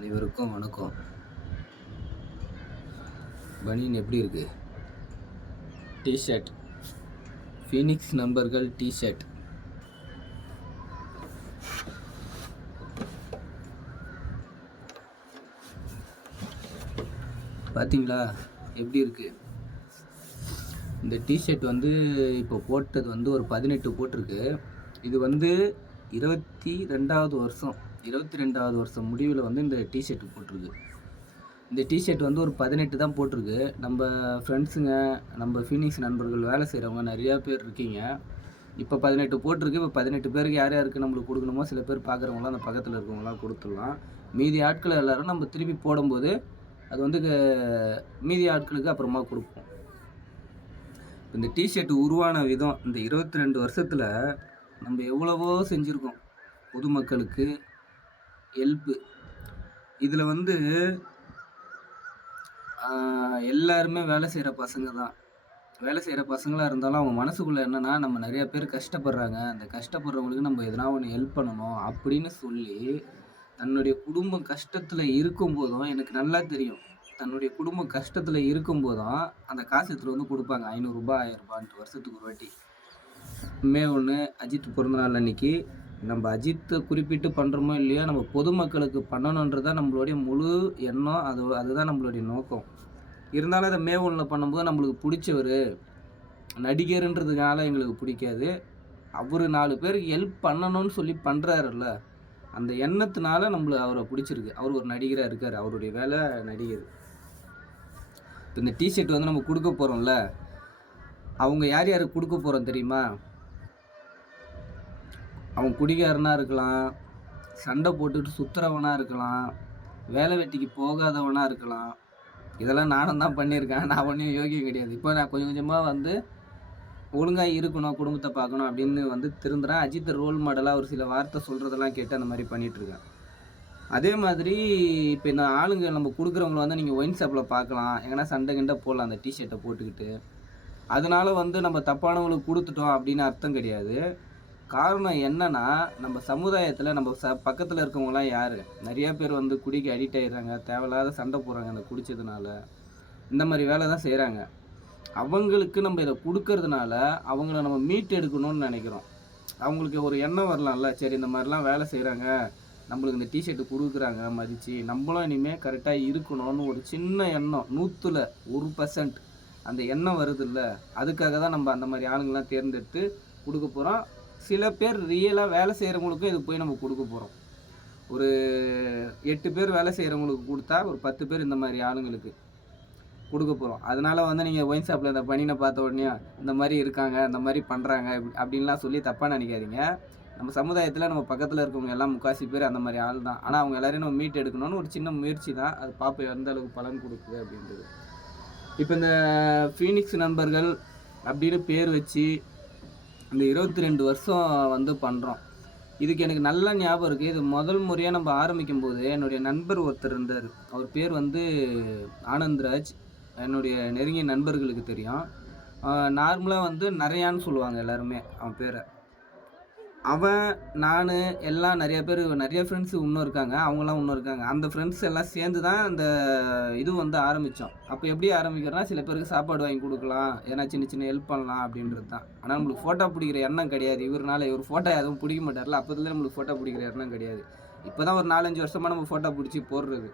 அனைவருக்கும் வணக்கம். பனியன் எப்படி இருக்கு? டிஷர்ட் ஃபீனிக்ஸ் நண்பர்கள் டிஷர்ட் பார்த்தீங்களா எப்படி இருக்கு? இந்த டிஷர்ட் வந்து இப்போ போட்டது வந்து ஒரு பதினெட்டு போட்டிருக்கு. இது வந்து இருபத்தி ரெண்டாவது வருஷம். இருபத்தி ரெண்டாவது வருஷம் முடிவில் வந்து இந்த டிஷர்ட் போட்டிருக்கு. இந்த டிஷர்ட் வந்து ஒரு பதினெட்டு தான் போட்டிருக்கு. நம்ம ஃப்ரெண்ட்ஸுங்க நம்ம ஃபீனிக்ஸ் நண்பர்கள் வேலை செய்கிறவங்க நிறையா பேர் இருக்கீங்க. இப்போ பதினெட்டு போட்டிருக்கு. இப்போ பதினெட்டு பேருக்கு யார் யாருக்கு நம்மளுக்கு கொடுக்கணுமோ சில பேர் பார்க்குறவங்களாம் அந்த பக்கத்தில் இருக்கவங்களாம் கொடுத்துடலாம். மீதி ஆட்கள் எல்லோரும் நம்ம திருப்பி போடும்போது அது வந்து க- மீதி ஆட்களுக்கு அப்புறமா கொடுப்போம். இந்த டிஷர்ட் உருவான விதம் இந்த இருபத்தி ரெண்டு வருஷத்தில் நம்ம எவ்வளவோ செஞ்சுருக்கோம். பொதுமக்களுக்கு ஹெல்ப்பு இதில் வந்து எல்லாருமே வேலை செய்கிற பசங்க தான் வேலை செய்கிற பசங்களாக இருந்தாலும் அவங்க மனசுக்குள்ளே என்னென்னா நம்ம நிறையா பேர் கஷ்டப்படுறாங்க. அந்த கஷ்டப்படுறவங்களுக்கு நம்ம எதனா ஒன்று ஹெல்ப் பண்ணணும் அப்படின்னு சொல்லி தன்னுடைய குடும்பம் கஷ்டத்தில் இருக்கும்போதும் எனக்கு நல்லா தெரியும். தன்னுடைய குடும்பம் கஷ்டத்தில் இருக்கும்போதும் அந்த காசு எடுத்துகிட்டு வந்து கொடுப்பாங்க. ஐநூறுரூபா ஆயிரரூபான்ட்டு வருஷத்துக்கு ஒரு வாட்டி. மே ஒன்று அஜித் பிறந்தநாள் அன்னைக்கு நம்ம அஜித்தை குறிப்பிட்டு பண்ணுறோமோ இல்லையோ நம்ம பொதுமக்களுக்கு பண்ணணுன்றது தான் நம்மளுடைய முழு எண்ணம். அது அதுதான் நம்மளுடைய நோக்கம். இருந்தாலும் அதை மே ஒன்றில் பண்ணும்போது நம்மளுக்கு பிடிச்சவர் நடிகர்ன்றதுனால எங்களுக்கு பிடிக்காது. அவர் நாலு பேருக்கு ஹெல்ப் பண்ணணும்னு சொல்லி பண்ணுறாருல்ல அந்த எண்ணத்தினால நம்மளுக்கு அவரை பிடிச்சிருக்கு. அவர் ஒரு நடிகராக இருக்கார். அவருடைய வேலை நடிகர். இப்போ இந்த டிஷர்ட் வந்து நம்ம கொடுக்க போகிறோம்ல அவங்க யார் யாருக்கு கொடுக்க போகிறோம் தெரியுமா? அவன் குடிகாரனாக இருக்கலாம் சண்டை போட்டுக்கிட்டு சுற்றுறவனாக இருக்கலாம் வேலை வெட்டிக்கு போகாதவனாக இருக்கலாம். இதெல்லாம் நானும் தான் பண்ணியிருக்கேன். நான் ஒன்றும் யோகியம் கிடையாது. இப்போ நான் கொஞ்சம் கொஞ்சமாக வந்து ஒழுங்காக இருக்கணும் குடும்பத்தை பார்க்கணும் அப்படின்னு வந்து திருந்துறேன். அஜித் ரோல் மாடலாக ஒரு சில வார்த்தை சொல்கிறதெல்லாம் கேட்டு அந்த மாதிரி பண்ணிகிட்ருக்கேன் அதே மாதிரி இப்போ இந்த ஆளுங்க நம்ம கொடுக்குறவங்கள வந்து நீங்கள் ஒயின் ஷாப்பில் பார்க்கலாம். எங்கன்னா சண்டை கிண்டை போடலாம் அந்த டிஷர்ட்டை போட்டுக்கிட்டு. அதனால் வந்து நம்ம தப்பானவங்களுக்கு கொடுத்துட்டோம் அப்படின்னு அர்த்தம் கிடையாது. காரணம் என்னன்னா நம்ம சமுதாயத்தில் நம்ம ச பக்கத்தில் இருக்கவங்களாம் யார்? நிறைய பேர் வந்து குடிக்கு அடிக்ட் ஆயிடுறாங்க தேவையில்லாத சண்டை போடுறாங்க அந்த குடிச்சதுனால. இந்த மாதிரி வேலை தான் செய்கிறாங்க அவங்களுக்கு நம்ம இதை கொடுக்கறதுனால அவங்கள நம்ம மீட் எடுக்கணும்னு நினைக்கிறோம். அவங்களுக்கு ஒரு எண்ணம் வரலாம்ல சரி இந்த மாதிரிலாம் வேலை செய்கிறாங்க நம்மளுக்கு இந்த டிஷர்ட்டு கொடுக்குறாங்க மதித்து நம்மளும் இனிமேல் கரெக்டாக இருக்கணும்னு ஒரு சின்ன எண்ணம் நூற்றில் ஒரு பர்சன்ட் அந்த எண்ணம் வருது இல்லை அதுக்காக தான் நம்ம அந்த மாதிரி ஆளுங்கள்லாம் தேர்ந்தெடுத்து கொடுக்க போகிறோம் சில பேர் ரியலாக வேலை செய்கிறவங்களுக்கும் இது போய் நம்ம கொடுக்க போகிறோம் ஒரு எட்டு பேர் வேலை செய்கிறவங்களுக்கு கொடுத்தா ஒரு பத்து பேர் இந்த மாதிரி ஆளுங்களுக்கு கொடுக்க போகிறோம் அதனால் வந்து நீங்கள் ஒயின் ஷாப்பில் இந்த பனியனை பார்த்த உடனே இந்த மாதிரி இருக்காங்க இந்த மாதிரி பண்ணுறாங்க அப்படின்லாம் சொல்லி தப்பாக நினைக்காதீங்க. நம்ம சமுதாயத்தில் நம்ம பக்கத்தில் இருக்கவங்க எல்லாம் முக்காசி பேர் அந்த மாதிரி ஆள் தான். ஆனால் அவங்க எல்லோரையும் நம்ம மீட் எடுக்கணும்னு ஒரு சின்ன முயற்சி தான். அது பார்ப்போம் எந்த அளவுக்கு பலன் கொடுக்குது அப்படின்றது. இப்போ இந்த ஃபீனிக்ஸ் நண்பர்கள் அப்படின்னு பேர் வச்சு இந்த இருபத்தி ரெண்டு வருஷம் வந்து பண்ணுறோம் இதுக்கு எனக்கு நல்ல ஞாபகம் இருக்குது இது முதல் முறையாக நம்ம ஆரம்பிக்கும் போது என்னுடைய நண்பர் ஒருத்தர் இருந்தார். அவர் பேர் வந்து ஆனந்த்ராஜ். என்னுடைய நெருங்கிய நண்பர்களுக்கு தெரியும். நார்மலாக வந்து நிறையான்னு சொல்லுவாங்க எல்லாருமே அவன் பேரை. அவன் நான் எல்லாம் நிறைய பேர் நிறைய ஃப்ரெண்ட்ஸ் இன்னும் இருக்காங்க. அவங்களாம் இன்னும் இருக்காங்க. அந்த ஃப்ரெண்ட்ஸ் எல்லாம் சேர்ந்து தான் அந்த இது வந்து ஆரம்பித்தோம் அப்போ எப்படி ஆரம்பிக்கிறோன்னா சில பேருக்கு சாப்பாடு வாங்கி கொடுக்கலாம். ஏன்னா சின்ன சின்ன ஹெல்ப் பண்ணலாம் அப்படின்றது தான் ஆனால் நம்மளுக்கு ஃபோட்டோ பிடிக்கிற எண்ணம் கிடையாது. இவருனால இவர் ஃபோட்டோ எதுவும் பிடிக்க மாட்டார்ல. அப்போதுலேயே நம்மளுக்கு ஃபோட்டோ பிடிக்கிற எண்ணம் கிடையாது. இப்போ தான் ஒரு நாலஞ்சு வருஷமாக நம்ம ஃபோட்டோ பிடிச்சி போடுறது.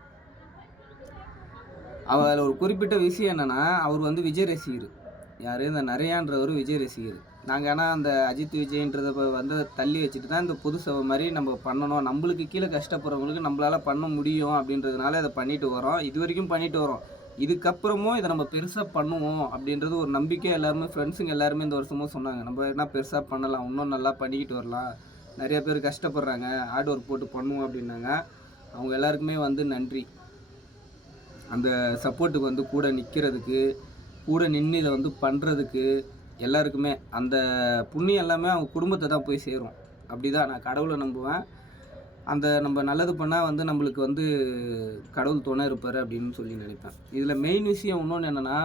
அவர் ஒரு குறிப்பிட்ட விஷயம் என்னன்னா அவர் வந்து விஜய் ரசிகர். யார்? இந்த நிறையான்றவர் விஜய் ரசிகர். நாங்கள் ஆனால் அந்த அஜித் விஜய்ன்றத வந்து தள்ளி வச்சுட்டு தான் இந்த பொது சபை மாதிரி நம்ம பண்ணணும். நம்மளுக்கு கீழே கஷ்டப்படுறவங்களுக்கு நம்மளால் பண்ண முடியும் அப்படின்றதுனால இதை பண்ணிட்டு வரோம். இது வரைக்கும் பண்ணிட்டு வரோம். இதுக்கப்புறமும் இதை நம்ம பெருசாக பண்ணுவோம் அப்படின்றது ஒரு நம்பிக்கை எல்லாருமே ஃப்ரெண்ட்ஸுங்க எல்லாருமே இந்த வருஷமும் சொன்னாங்க. நம்ம என்ன பெருசாக பண்ணலாம்? இன்னும் நல்லா பண்ணிக்கிட்டு வரலாம். நிறைய பேர் கஷ்டப்படுறாங்க. ஹார்ட் ஒர்க் போட்டு பண்ணுவோம் அப்படின்னாங்க. அவங்க எல்லாருக்குமே வந்து நன்றி. அந்த சப்போர்ட்டுக்கு வந்து கூட நிற்கிறதுக்கு கூட நின்று இதை வந்து பண்ணுறதுக்கு எல்லாருக்குமே அந்த புண்ணியம் எல்லாமே அவங்க குடும்பத்தை தான் போய் சேரும். அப்படி தான் நான் கடவுளை நம்புவேன். அந்த நம்ம நல்லது பண்ணால் வந்து நம்மளுக்கு வந்து கடவுள் துணை இருப்பார் அப்படின்னு சொல்லி நினைப்பேன். இதில் மெயின் விஷயம் இன்னொன்று என்னென்னா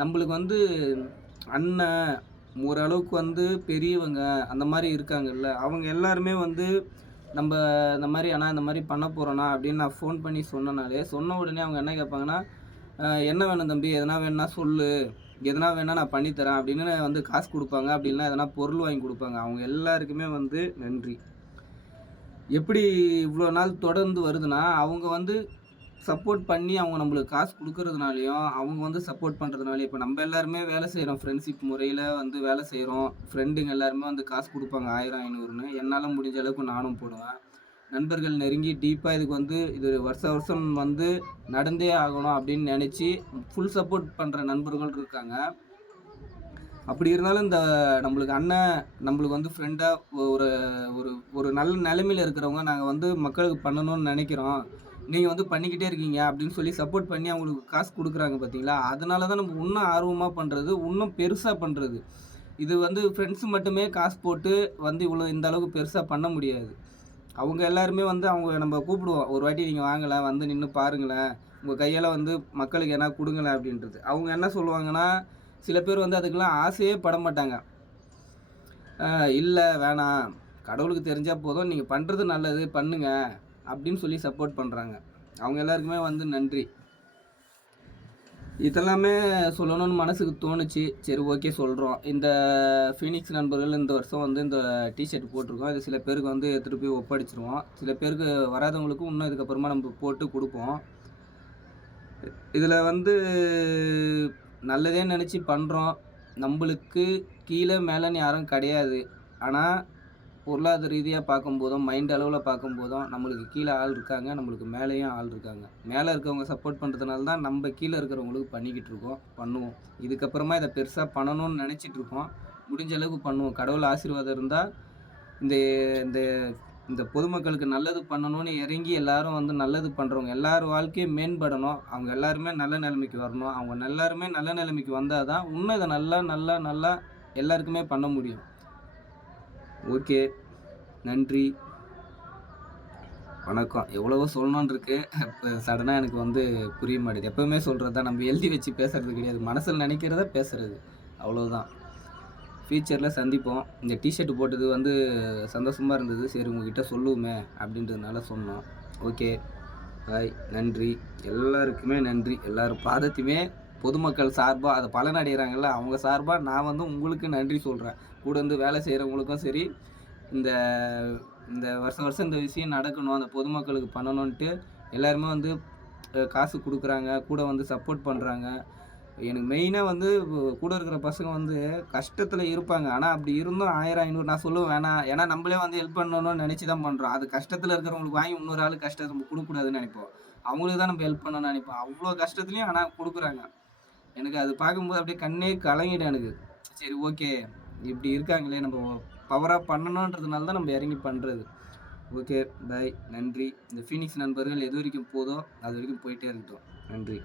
நம்மளுக்கு வந்து அண்ணன் ஓரளவுக்கு வந்து பெரியவங்க அந்த மாதிரி இருக்காங்கல்ல அவங்க எல்லாருமே வந்து நம்ம இந்த மாதிரி அண்ணா இந்த மாதிரி பண்ண போகிறோண்ணா அப்படின்னு நான் ஃபோன் பண்ணி சொன்னனாலே சொன்ன உடனே அவங்க என்ன கேட்பாங்கன்னா என்ன வேணும் தம்பி? எதனா வேணும்னா சொல்லு. எதனா வேணா நான் பண்ணித்தரேன் அப்படின்னு வந்து காசு கொடுப்பாங்க. அப்படின்னா எதனா பொருள் வாங்கி கொடுப்பாங்க. அவங்க எல்லாருக்குமே வந்து நன்றி. எப்படி இவ்வளோ நாள் தொடர்ந்து வருதுன்னா அவங்க வந்து சப்போர்ட் பண்ணி அவங்க நம்மளுக்கு காசு கொடுக்கறதுனாலையும் அவங்க வந்து சப்போர்ட் பண்ணுறதுனாலையும் இப்போ நம்ம எல்லாருமே வேலை செய்கிறோம் ஃப்ரெண்ட்ஷிப் முறையில் வந்து வேலை செய்கிறோம் ஃப்ரெண்டுங்க எல்லாருமே வந்து காசு கொடுப்பாங்க. ஆயிரம் ஐநூறுன்னு. என்னால் முடிஞ்ச அளவுக்கு நானும் போடுவேன். நண்பர்கள் நெருங்கி டீப்பாக இதுக்கு வந்து இது வருஷ வருஷம் வந்து நடந்தே ஆகணும் அப்படின்னு நினச்சி ஃபுல் சப்போர்ட் பண்ணுற நண்பர்கள் இருக்காங்க. அப்படி இருந்தாலும் இந்த நம்மளுக்கு அண்ணன் நம்மளுக்கு வந்து ஃப்ரெண்டாக ஒரு ஒரு ஒரு நல்ல நிலைமையில் இருக்கிறவங்க நாங்கள் வந்து மக்களுக்கு பண்ணணும்னு நினைக்கிறோம். நீங்கள் வந்து பண்ணிக்கிட்டே இருக்கீங்க அப்படின்னு சொல்லி சப்போர்ட் பண்ணி அவங்களுக்கு காசு கொடுக்குறாங்க பார்த்தீங்களா அதனால தான் நம்ம இன்னும் ஆர்வமாக பண்ணுறது இன்னும் பெருசாக பண்ணுறது இது வந்து ஃப்ரெண்ட்ஸ் மட்டுமே காசு போட்டு வந்து இவ்வளோ இந்த அளவுக்கு பெருசாக பண்ண முடியாது. அவங்க எல்லாருமே வந்து அவங்க நம்ம கூப்பிடுவோம் ஒரு வாட்டி நீங்கள் வாங்கலாம் வந்து நின்று பாருங்களேன் உங்கள் கையால் வந்து மக்களுக்கு என்ன கொடுங்களேன் அப்படின்றது. அவங்க என்ன சொல்லுவாங்கன்னா சில பேர் வந்து அதுக்கெல்லாம் ஆசையே பட மாட்டாங்க. இல்லை வேணாம். கடவுளுக்கு தெரிஞ்சால் போதும் நீங்கள் பண்ணுறது நல்லது பண்ணுங்க அப்படின்னு சொல்லி சப்போர்ட் பண்ணுறாங்க அவங்க எல்லாருக்குமே வந்து நன்றி. இதெல்லாமே சொல்லணும்னு மனசுக்கு தோணுச்சு. சரி ஓகே சொல்கிறோம் இந்த ஃபீனிக்ஸ் நண்பர்கள் இந்த வருஷம் வந்து இந்த டிஷர்ட் போட்டிருக்கோம். இது சில பேருக்கு வந்து எடுத்துகிட்டு போய் ஒப்படைச்சிருவோம். சில பேருக்கு வராதவங்களுக்கும் இன்னும் இதுக்கப்புறமா நம்ம போட்டு கொடுப்போம். இதில் வந்து நல்லதே நினச்சி பண்ணுறோம் நம்மளுக்கு கீழே மேலேன்னு யாரும் கிடையாது. ஆனால் பொருளாதார ரீதியாக பார்க்கும்போதும் மைண்ட் அளவில் பார்க்கும்போதும் நம்மளுக்கு கீழே ஆள் இருக்காங்க நம்மளுக்கு மேலேயும் ஆள் இருக்காங்க. மேலே இருக்கவங்க சப்போர்ட் பண்ணுறதுனால தான் நம்ம கீழே இருக்கிறவங்களுக்கு பண்ணிக்கிட்டு இருக்கோம் பண்ணுவோம். இதுக்கப்புறமா இதை பெருசாக பண்ணணும்னு நினச்சிட்டு இருக்கோம் முடிஞ்ச அளவுக்கு பண்ணுவோம். கடவுள் ஆசீர்வாதம் இருந்தால் இந்த இந்த இந்த பொதுமக்களுக்கு நல்லது பண்ணணும்னு இறங்கி எல்லாரும் வந்து நல்லது பண்ணுறவங்க எல்லார் வாழ்க்கையும் மேம்படணும். அவங்க எல்லாருமே நல்ல நிலைமைக்கு வரணும். அவங்க எல்லாருமே நல்ல நிலைமைக்கு வந்தால் தான் இன்னும் இதை நல்லா நல்லா நல்லா எல்லாருக்குமே பண்ண முடியும். ஓகே. நன்றி. வணக்கம். எவ்வளவோ சொல்லணும்னு இருக்கு. சடனாக எனக்கு வந்து புரிய மாட்டேது எப்போவுமே சொல்கிறது தான். நம்ம எழுதி வச்சு பேசுறது கிடையாது. மனசில் நினைக்கிறத பேசுறது. அவ்வளோதான் ஃபியூச்சரில் சந்திப்போம். இந்த டிஷர்ட் போட்டது வந்து சந்தோஷமாக இருந்தது. சரி உங்ககிட்ட சொல்லுவோமே அப்படின்றதுனால சொன்னோம். ஓகே. பாய் நன்றி. எல்லாருக்குமே நன்றி. எல்லாரும் பாதத்தையுமே பொதுமக்கள் சார்பாக அதை பலனடைகிறாங்கல்ல அவங்க சார்பாக நான் வந்து உங்களுக்கு நன்றி சொல்கிறேன் கூட வந்து வேலை செய்கிறவங்களுக்கும் சரி இந்த இந்த வருஷம் வருஷம் இந்த விஷயம் நடக்கணும் அந்த பொதுமக்களுக்கு பண்ணணுன்ட்டு எல்லாருமே வந்து காசு கொடுக்குறாங்க கூட வந்து சப்போர்ட் பண்ணுறாங்க எனக்கு மெயினாக வந்து கூட இருக்கிற பசங்க வந்து கஷ்டத்தில் இருப்பாங்க. ஆனால் அப்படி இருந்தும் ஆயிரம் ஐநூறு நான் சொல்லுவேன் வேணாம் ஏன்னா நம்மளே வந்து ஹெல்ப் பண்ணணும்னு நினச்சி தான் பண்ணுறோம் அது கஷ்டத்தில் இருக்கிறவங்களுக்கு வாங்கி இன்னொரு ஆள் கஷ்டத்தை நம்ம கொடுக்கக்கூடாதுன்னு நினைப்போம். அவங்களுக்கு தான் நம்ம ஹெல்ப் பண்ணணும்னு நினைப்போம். அவ்வளோ கஷ்டத்துலையும் ஆனால் கொடுக்குறாங்க. எனக்கு அது பார்க்கும்போது அப்படியே கண்ணே கலங்கிடும் எனக்கு. சரி ஓகே. இப்படி இருக்காங்களே நம்ம பவராக பண்ணணுன்றதுனால தான் நம்ம இறங்கி பண்ணுறது ஓகே பை நன்றி. இந்த ஃபீனிக்ஸ் நண்பர்கள் எது வரைக்கும் போதோ அது வரைக்கும் போயிட்டே இருக்கட்டும். நன்றி.